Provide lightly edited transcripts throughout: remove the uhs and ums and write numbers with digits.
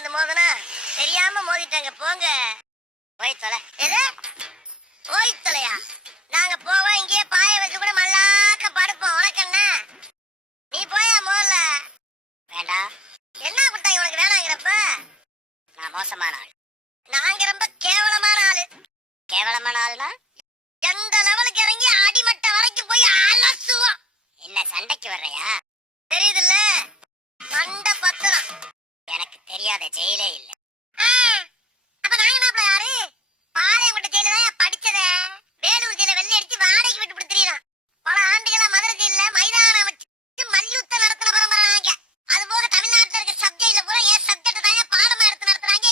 வந்து மோதனா தெரியாம மோதிட்டாங்க போங்க. போய் தொலை. எது போய் தொலையா? நாங்க போவோம் இங்கேயே பாய வச்சு கூட மல்லாக்க படுப்போம். உனக்கு என்ன? நீ போயா மோதல. வேண்டாம். என்ன கொடுத்தாங்க உனக்கு வேணாங்கிறப்ப? நான் மோசமான ஆள். நாங்க ரொம்ப கேவலமான ஆளு. கேவலமான ஆளுனா எந்த லெவலுக்கு இறங்கி அடிமட்ட வரைக்கும் போய் அலசுவோம். என்ன சண்டைக்கு வர்றையா? தெரியுதுல்ல மண்ட பத்திரம். எனக்கு தெரியாத ஜெயிலே இல்ல. அப்ப நாங்க என்ன யாரு? பாளையங்கோட்டை ஜெயில தான் படிச்சத. வேலூர் ஜெயில வெள்ளை அடிச்சு வாடகைக்கு விட்டு தெரியுறான். பல ஆண்டுகளா மதுரை ஜெயில மைதானம் வச்சு மல்யுத்தம் நடத்தின பரம்பரை நாங்க. அது போக தமிழ்நாட்டுல இருக்க சப் ஜெயில பூரா என் சப்ஜெக்ட் தாங்க பாடமா எடுத்து நடத்துறாங்க.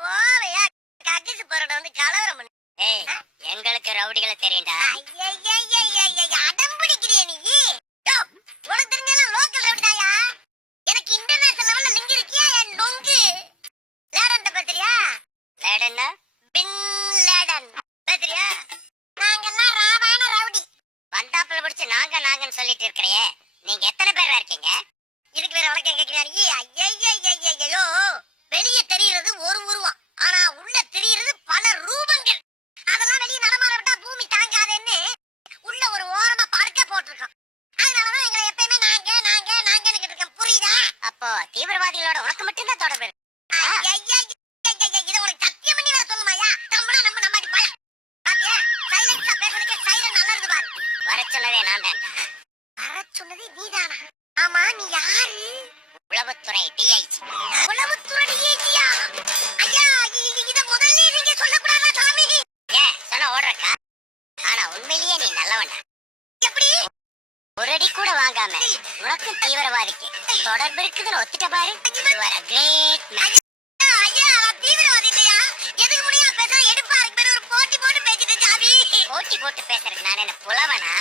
போவையா கக்கிட்டு போறட வந்து கலவரம் பண்ணு. ஏய் எங்களுக்கு ரவுடிகளை தெரியும்டா. அடம் பிடிக்கிறிய நீ? உனக்கு தெரிஞ்சாலும் லோக்கல் ரவுடி தாயா. எனக்கு இன்டர்நேஷனல் லெவல்ல லிங்க் இருக்கியா என் டொங்கு? லேடன் பேசுறியா? லேடன்னா பின் லேடன் பேசுறியா? நாங்கெல்லாம் ராவான ரவுடி. வந்தாப்புல பிடிச்சு நாங்கன்னு சொல்லிட்டு இருக்கறியே. நீங்க எத்தனை பேர் இருக்கீங்க? இதுக்கு வேற வழக்கம் கேட்கிறாரு. ஐயோ வெளியே தெரியுறது ஒரு உருவம், ஆனா உள்ள தெரியுறது பல ரூபங்கள். அதெல்லாம் வெளியே நடமாட விட்டா பூமி தாங்காதுன்னு உள்ள ஒரு ஓரமா படுக்க போட்டுருக்கோம். அதனாலதான் எங்களை எப்பயுமே நாங்கன்னு இருக்கேன். புரியுதா? அப்போ தீவிரவாதிகளோட உனக்கு மட்டும்தான் தொடர்பு இருக்கு. இதை உனக்கு சத்தியம் பண்ணி வேற சொல்லுமாயா? நம்மளா நம்ம நம்பாடி போய பாத்தியா? சைலன்ஸா பேசுறதுக்கு சைலன் நல்லா இருக்கு பாரு. வர சொன்னதே நான் தான். வர சொன்னதே நீதானா? ஆமா நீ யாரு? உளவுத்துறை டிஐஜி. உளவுத்துறை டிஐஜியா? ஐயா இத முதல்ல நீங்க சொல்லக்கூடாதா சாமி? ஏன் சொன்ன ஓடுறக்கா? ஆனா உண்மையிலேயே நீ நல்லவனா? எப்படி? ஒரு அடி கூட வாங்காம உனக்கு தீவிரவாதிக்கு தொடர்பு இருக்குதுன்னு ஒத்துட்ட பாரு. You are a great man. ஐயா நான் தீவிரவாதி இல்லையா? எதுக்கு முடியா பேச எடுப்பா இருக்கு ஒரு போட்டி போட்டு பேசிட்டு சாமி. போட்டி போட்டு பேசுறதுக்கு நான் என்ன புலவனா?